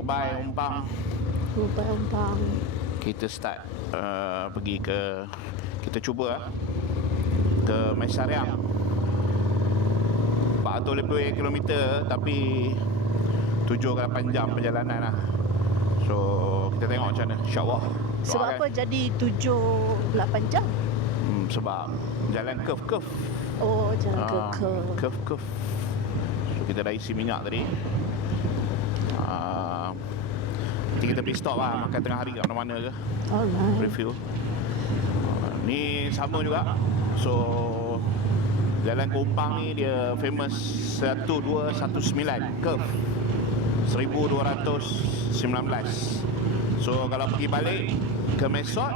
Tubai, Umpang. Tubai, Umpang. Kita start pergi ke, kita cuba ke Mesareang. 400 lebih kilometer, tapi 7 ke 8 jam perjalanan lah. So kita tengok macam mana, insyaAllah. Sebab apa jadi 7-8 jam? Sebab jalan curve. Oh, jalan curve. So kita dah isi minyak tadi. Nanti kita pergi stop lah, makan tengah hari kat mana-mana ke. Alright. Review. Ni sama juga. So jalan ke Umpang ni dia famous 1219 curve 1219. So kalau pergi balik ke Mesot,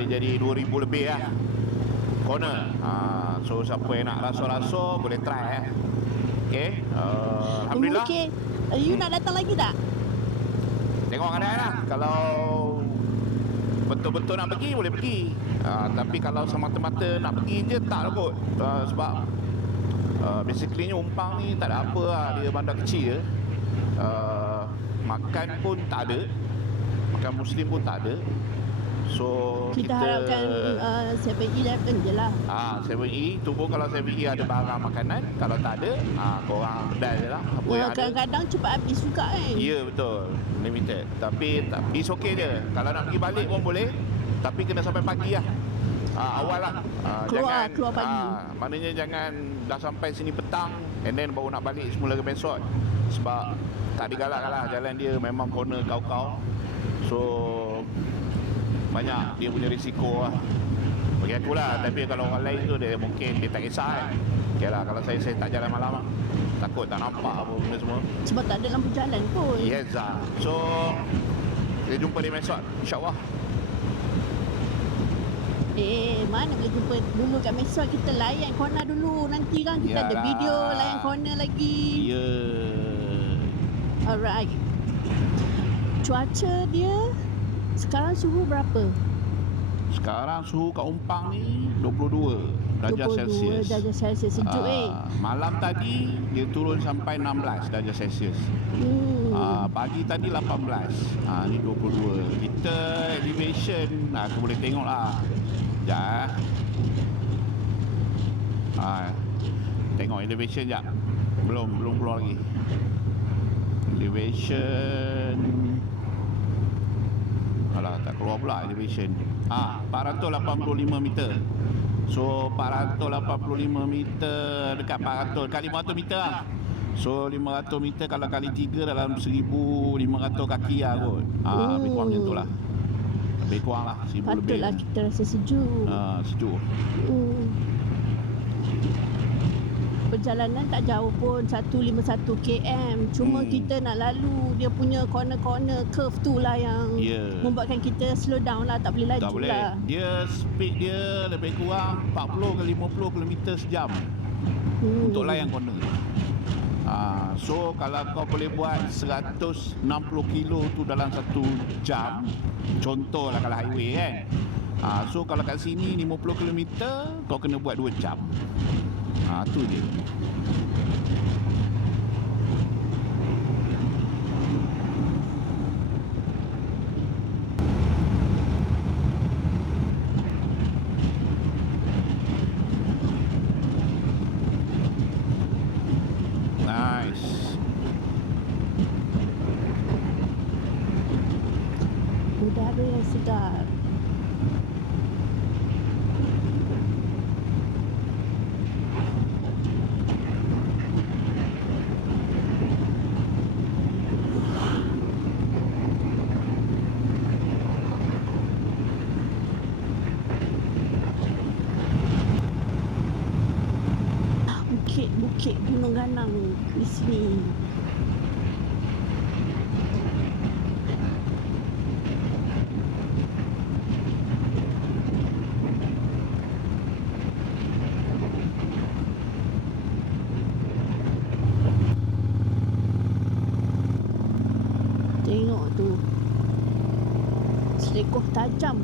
dia jadi 2000 lebih lah corner. So siapa yang nak rasur-rasur boleh try Okay. Alhamdulillah. Okay. You nak datang lagi tak? Tengok keadaan lah. Kalau betul-betul nak pergi boleh pergi. Tapi kalau semata-mata nak pergi je tak lah kot. Sebab basically Umpang ni tak ada apa lah. Dia bandar kecil je. Makan pun tak ada, makan Muslim pun tak ada. So kita harapkan 7-Eleven je lah. 7E tu pun kalau 7E ada barang makanan. Kalau tak ada, korang pedal je lah apa yang kadang-kadang cepat habis juga kan. Ya betul, limited. Tapi is okay je. Kalau nak pergi balik pun boleh, tapi kena sampai pagi lah. Awal lah. Keluar pagi. Maknanya jangan dah sampai sini petang and then baru nak balik semula ke Mesot. Sebab tak digalak lah, jalan dia memang corner kau-kau. So banyak dia punya risiko lah bagi aku lah. Tapi kalau orang lain tu dia mungkin dia tak kisah kan. Okay lah, kalau saya tak jalan malam lah, takut tak nampak apa benda semua. Sebab tak ada lampu jalan pun. Yes lah. So kita jumpa di Mesot, insyaAllah. Mana boleh jumpa dulu kat Mesot. Kita layan corner dulu. Nanti kan kita ada video layan corner lagi. Alright. Cuaca dia sekarang suhu berapa? Sekarang suhu kat Umpang ni 22 darjah Celsius. 22 darjah Celsius, sejuk Malam tadi dia turun sampai 16 darjah Celsius. Pagi tadi 18. Ni 22. Kita elevation aku boleh tengok lah. Sekejap. Tengok elevation sekejap. Belum keluar lagi. Elevation. Alah, tak keluar pula elevation. 485 meter. So 485 meter dekat 400, dekat 500 meter lah. So 500 meter kalau kali 3 dalam 1500 kaki lah kot. Lebih kurang macam tu lah. Lebih kurang lah 1000 lebih. Patutlah kita rasa sejuk. Sejuk. Perjalanan tak jauh pun, 151 km. Cuma kita nak lalu dia punya corner-corner curve tu lah yang membuatkan kita slow down lah. Tak boleh laju tak boleh lah. Dia speed dia lebih kurang 40 ke 50 km sejam untuk layan corner. So kalau kau boleh buat 160 kilo tu dalam 1 jam, contoh lah kalau highway kan. So kalau kat sini 50 km kau kena buat 2 jam. Tu dia. Nice. Udara yang segar. Bukit Gunung Ganang di sini. Tengok tu, selekoh tajam.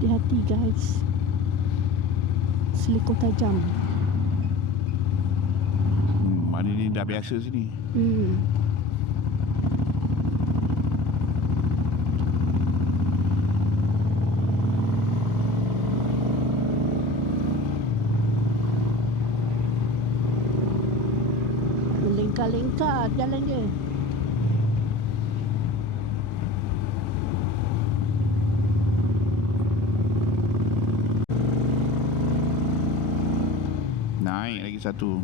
Hati-hati guys. Selikur tajam. Mana ni dah biasa sini. Melengkar-lengkar jalan dia. Naik lagi satu.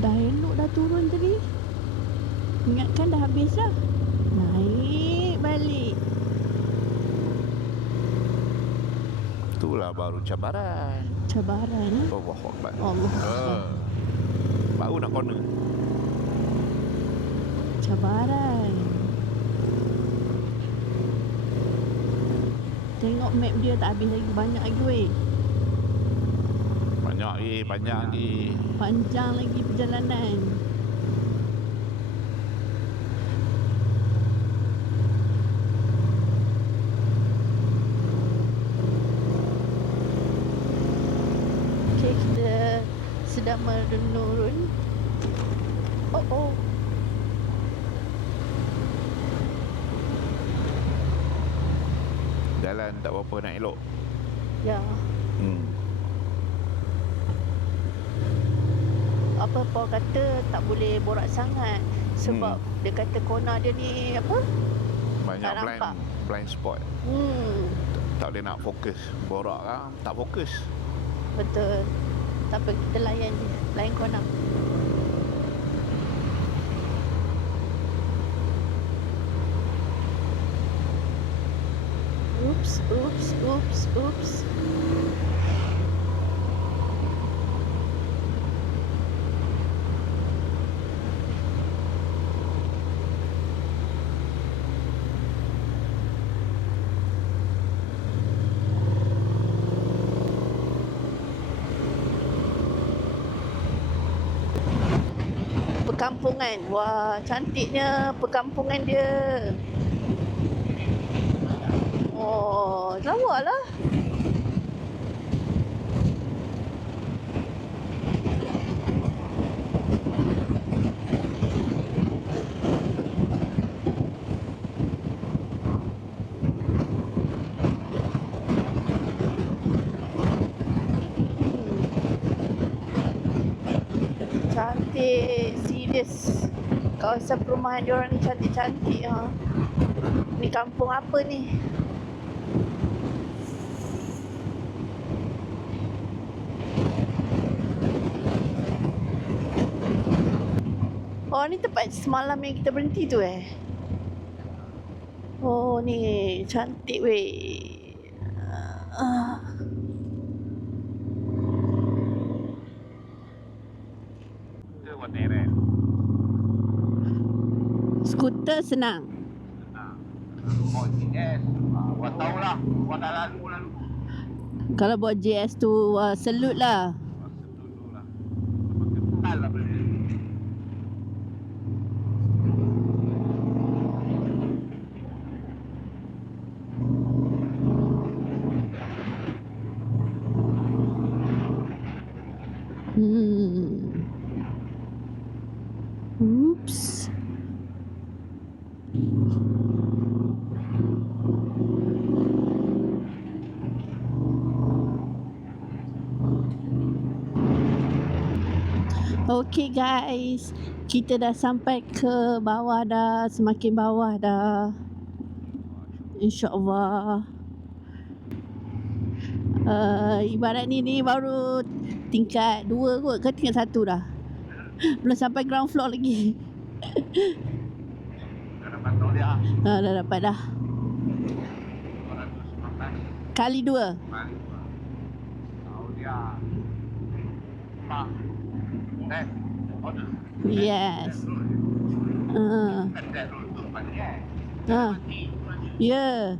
Dah elok dah turun tadi. Ingatkan dah habis dah. Naik balik. Itulah baru cabaran. Cabaran. Allahu Akbar. Allah. Baru nak corner. Cabaran. Tengok map dia tak habis lagi. Banyak lagi weh. Banyak panjang lagi. Panjang lagi perjalanan. Okay, kita sedang menurun. Oh. Jalan tak berapa nak elok. Ya. Apa Paul kata tak boleh borak sangat sebab dia kata corner dia ni apa? Banyak blind spot. Tak boleh nak fokus. Borak kan tak fokus. Betul. Tak apa, kita layan je. Layan corner. Oops. Perkampungan. Wah, cantiknya perkampungan dia. Oh, lawa lah. Cantik, serius. Kawasan perumahan diorang ni cantik-cantik ha. Ni kampung apa ni? Oh, ni tempat semalam yang kita berhenti tu Oh, ni cantik weh. Skuter senang. Buat GS. Buat tahu lah. Buat dah lalu. Kalau buat JS tu salute lah. Dulu lah. Kental lah benda. Oops. Okay guys, kita dah sampai ke bawah dah, semakin bawah dah. InsyaAllah. Ibarat ni baru tingkat 2 kot ke tingkat 1 dah. Belum sampai ground floor lagi. Dah dapat tol dia. Dah dapat dah. 219 Kali 2. kali 2. Tahu dia. Pak. Order. Yes. That road tu tempatnya. Ya.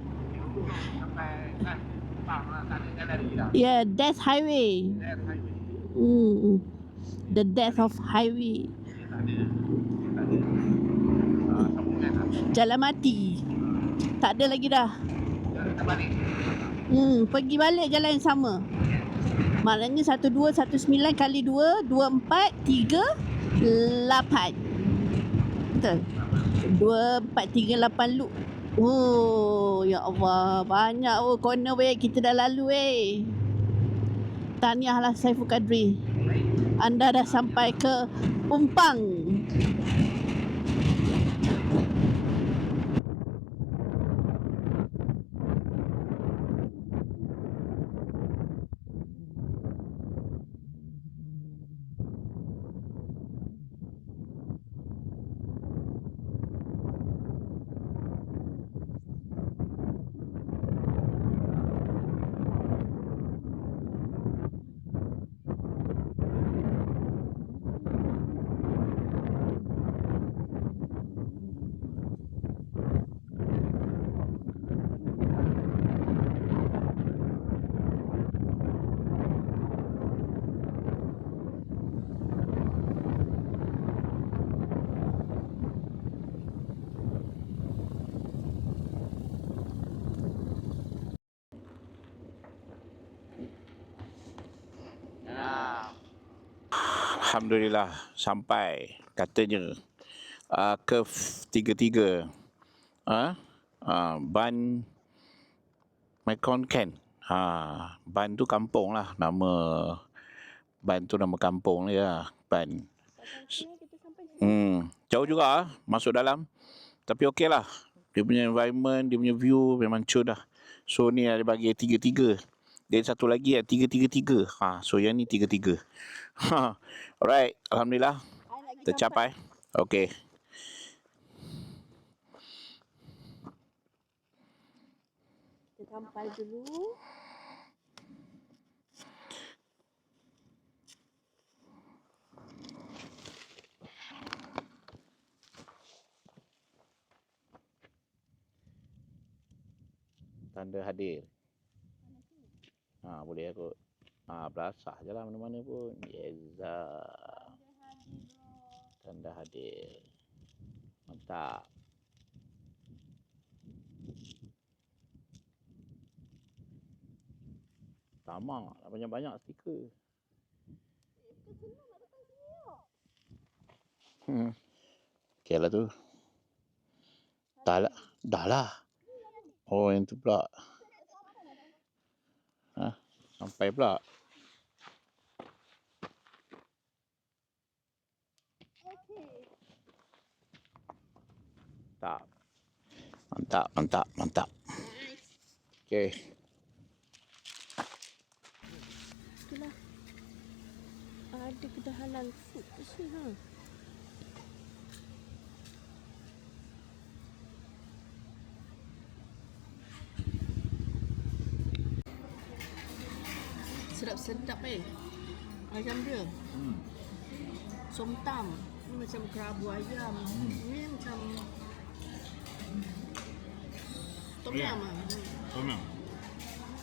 Sampai kan Pang lah tak ada jalan lagi dah. Yeah, Death Highway. That highway. The death of highway. Tak ada. Sambungan lah. Jalan mati. Tak ada lagi dah. Kita balik. Pergi balik jalan yang sama. Maknanya 1219 kali 2, 24, 3, 8. Betul? 2438 loop. Oh, ya Allah. Banyak corner weh kita dah lalu weh. Tahniahlah Saiful Kadri. Anda dah sampai ke Umpang. Alhamdulillah sampai katanya curve 33 ban Macon Ken. Ban tu kampung lah, nama ban tu nama kampung dia ban. Jauh juga masuk dalam, tapi okey lah, dia punya environment, dia punya view memang cun dah. So ni ada bagi 33. Dan satu lagi 333. So yang ni 33. Alright, alhamdulillah tercapai. Okey. Kita sampai dulu. Tanda hadir. Boleh aku. Belasah je lah mana-mana pun. Yeza. Tanda hadir. Mantap. Tamak. Banyak-banyak stiker. Okey lah tu. Dah lah. Oh, yang tu pula. Sampai pula. Mantap. Okey. Itulah. Ada kedai halal food di sini. Sedap-sedap ayam dia. Somtam. Ni macam kerabu ayam. Ni macam tom yum. Tom yum.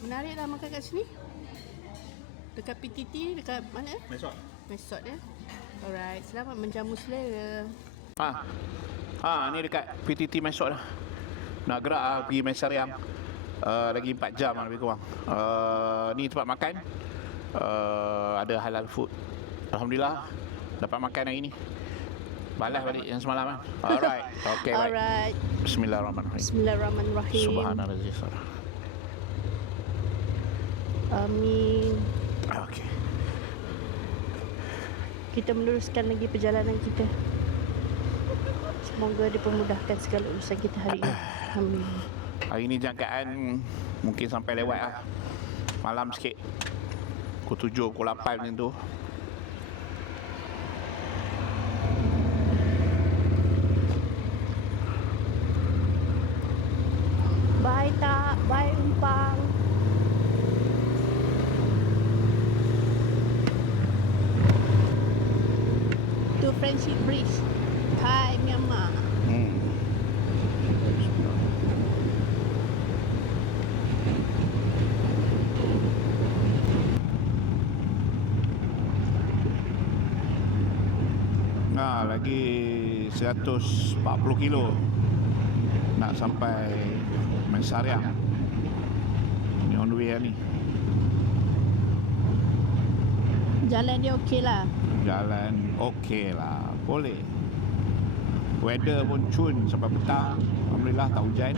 Menarik lah makan kat sini. Dekat PTT, dekat mana? Mesot. Mesot ya. Alright, selamat menjamu selera. Ni dekat PTT Mesot lah. Nak gerak pergi Mesariam. Lagi 4 jam lebih kurang. Ni tempat makan. Ada halal food. Alhamdulillah dapat makan hari ni. Balas balik yang semalam kan. Alright. Okay, Alright. Bismillahirrahmanirrahim. Bismillahirrahmanirrahim. Subhanallah. Amin. Okay. Kita meneruskan lagi perjalanan kita. Semoga dipermudahkan segala urusan kita hari ini. Amin. Hari ni jangkaan mungkin sampai lewat lah. Malam sikit. Pukul 7, pukul 8 macam tu. Bye tak, bye Umpang. To Friendship Bridge. Hai Myanmar. Lagi 140 kilo nak sampai Mesariam. Ni on the way lah ni. Jalan dia okey lah. Jalan okey lah, boleh. Weather pun cun sampai petang. Alhamdulillah tak hujan.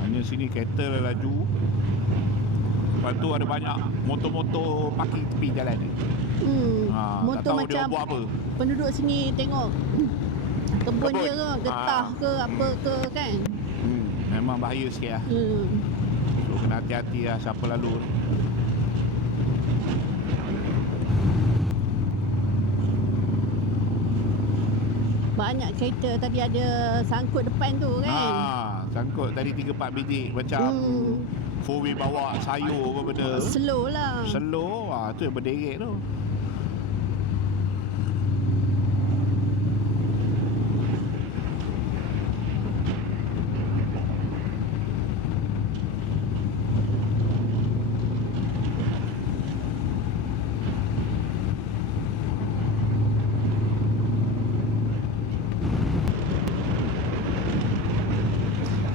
Hanya sini kereta laju. Lepas tu ada banyak motor-motor parking tepi jalan ni. Motor tak tahu dia macam buat apa. penduduk sini tengok kebun Kebun. dia ke, getah ke, apa ke kan. Memang bahaya sikit lah. So kena hati-hati lah siapa lalu. Banyak kereta tadi ada sangkut depan tu kan. Sangkut tadi 3-4 biji macam four wheel bawa sayur ke benda. Slow lah. Slow. Tu yang berderet tu.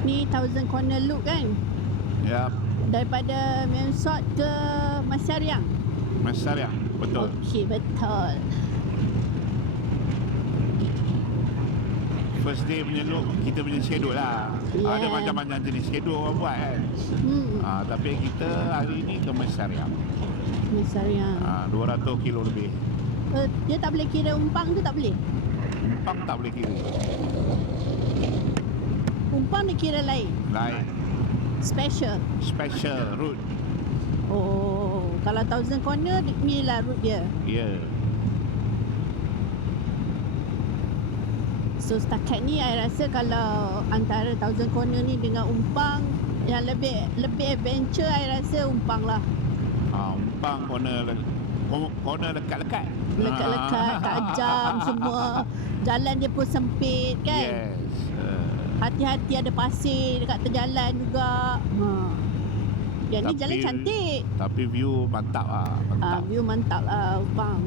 Ni Thousand Corner Loop kan. Ya, Daripada Mesot ke Mesariam. Mesariam. Betul. Okey, betul. First day punya look kita punya schedule lah. Yeah. Ada macam-macam jenis schedule orang buat kan. Tapi kita hari ni ke Mesariam. Mesariam. 200 kilo lebih. Dia tak boleh kira Umpang tu, tak boleh. Umpang tak boleh kira. Umpang dia kira lain. Lain. Special route. Oh, kalau Thousand Corner ni lah route dia. Ya. So setakat ni I rasa kalau antara Thousand Corner ni dengan Umpang, yang lebih adventure I rasa Umpang lah. Umpang corner lekat-lekat. Lekat-lekat, tajam semua. Jalan dia pun sempit kan. Yes. Hati-hati ada pasir dekat terjalan juga. Yang ni jalan cantik. Tapi view mantap lah. Mantap. View mantap lah Umpang.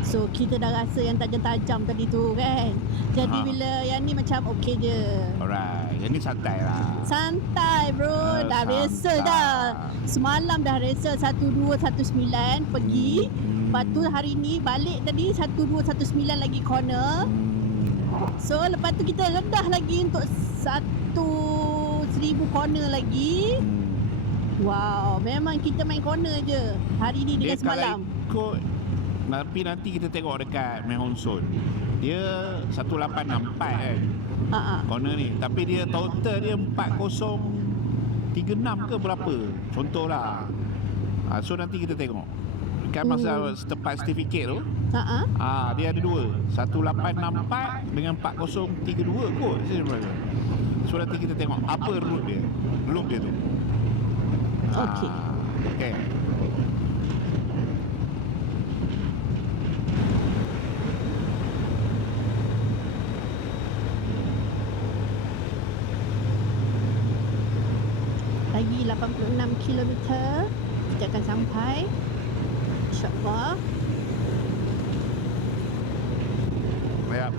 So kita dah rasa yang tajam-tajam tadi tu kan. Jadi bila yang ni macam okey je. Alright. Yang ni santai lah. Santai bro. Dah rehearsal dah. Semalam dah rehearsal 1219 pergi. Lepas tu hari ni balik tadi 1219 lagi corner. So lepas tu kita rendah lagi untuk 1000 corner lagi. Wow, memang kita main corner je hari ni dengan semalam. Ikut, tapi nanti kita tengok dekat Mehong Son. Dia 1864 kan. Corner ni. Tapi dia total dia 4036 ke berapa? Contohlah. So nanti kita tengok. Kan masa tempat sertifikat tu. Dia ada dua. 1864 dengan 4032 kot. So nanti kita tengok apa route dia. Loop dia tu. Okey. Okay. Lagi 86 kilometer kita akan sampai. InsyaAllah. Baik.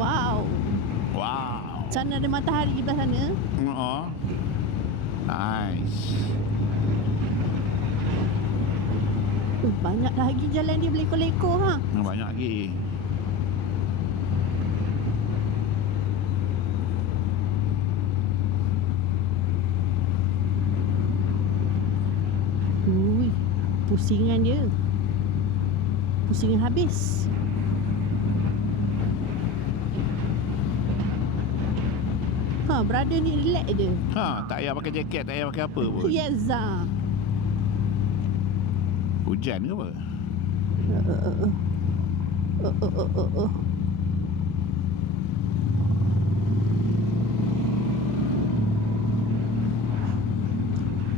Wow. Wow. Sana ada matahari di belah sana. Oh. Nice. Banyak lagi jalan dia boleh ekor-ekor ha. Banyak lagi. Ui, pusingan dia. Pusingan habis. Ha, brother ni relax je. Ha, tak payah pakai jaket, tak payah pakai apa pun. Yes ah. Hujan ke apa?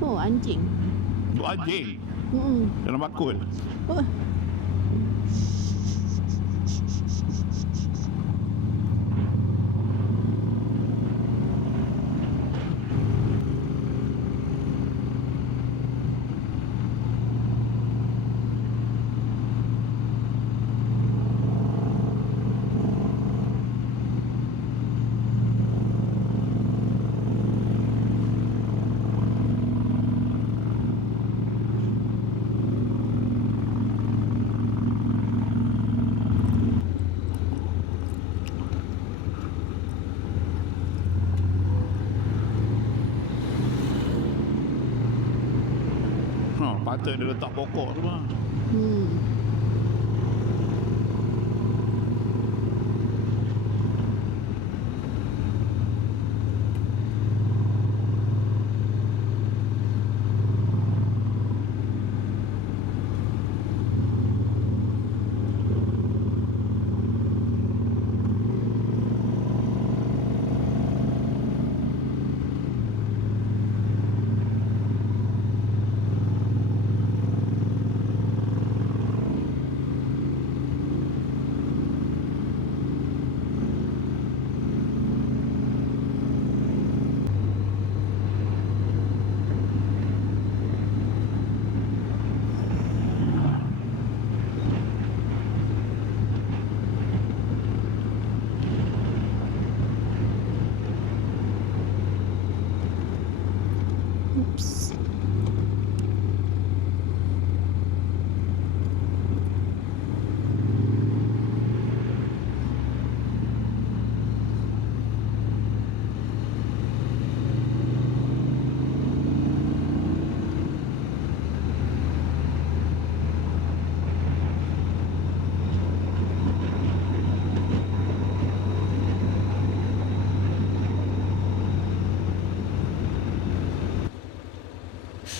Oh, anjing. Anjing Hmm. dalam bakul. Oh. Ha, patut dia letak pokok tu lah. Hmm.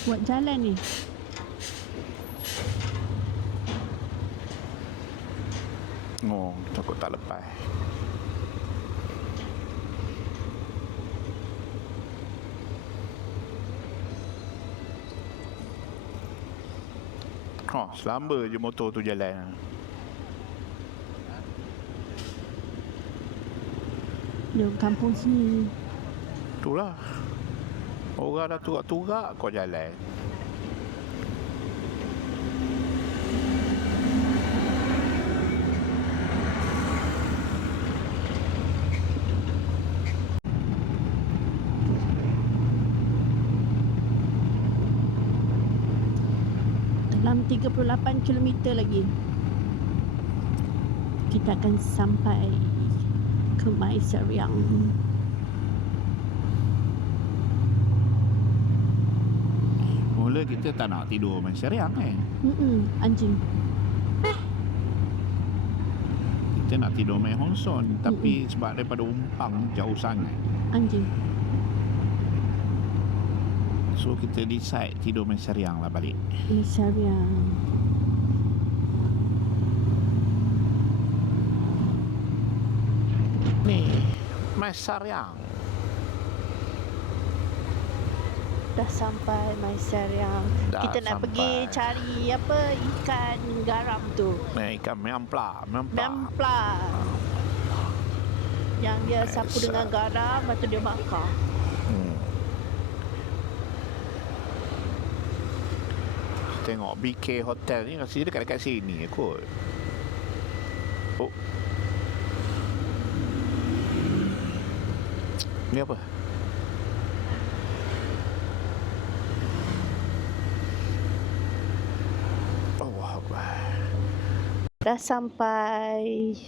Buat jalan ni. Oh, takut tak lepas. Oh, selamba je motor tu jalan. Di kampung sini. Itulah. Orang dah turak-turak kau jalan. Dalam 38 km lagi kita akan sampai ke Mai Seriang. Mula kita tak nak tidur Mai Seriang Anjing. Kita nak tidur Mai Hong Son, tapi sebab daripada Umpang jauh sangat, Anjing. so kita decide tidur Mai Seriang lah balik. Mai Seriang. Ni Mai Seriang. Dah sampai Mai Seriang. Dah Kita nak sampai. pergi cari apa, ikan garam tu. Ikan mempla. Mempla. Yang dia sapu dengan garam, lepas tu dia bakar. Tengok BK Hotel ni rasanya dekat-dekat sini kot. Oh. Ni apa? Allah Akbar. Dah sampai.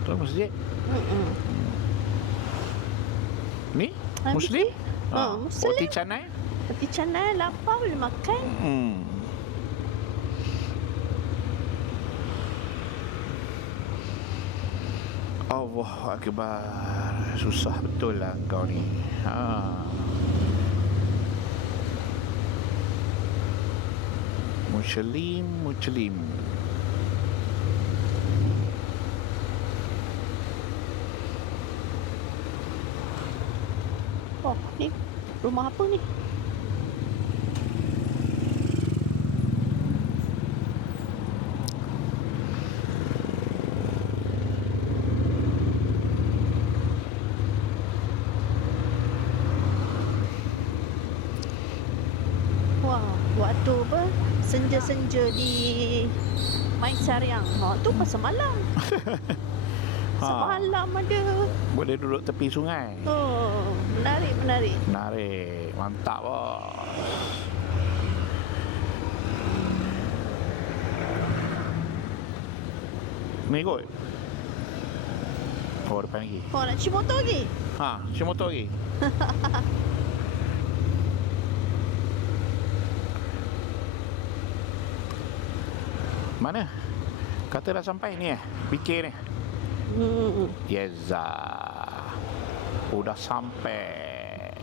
Tu masjid. Ni? Muslim? Muslim. Roti canai? Roti canai lapar boleh makan. Allah Akbar. Susah betul lah kau ni. Muslim. Oh, ni rumah apa ni? Wah, waktu apa? Senja-senja di Mai Seriang. Tu pasal malam. Semalam ada. Boleh duduk tepi sungai. Oh, menarik. Menarik. Mantap bos. Ni kot. Oh, depan lagi. Oh, nak cuci motor lagi? Cuci motor lagi. Mana? Kata dah sampai ni PK ni. Yeza. Udah sampai.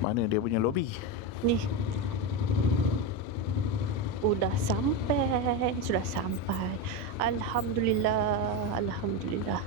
Mana dia punya lobi? Ni. Sudah sampai. Alhamdulillah.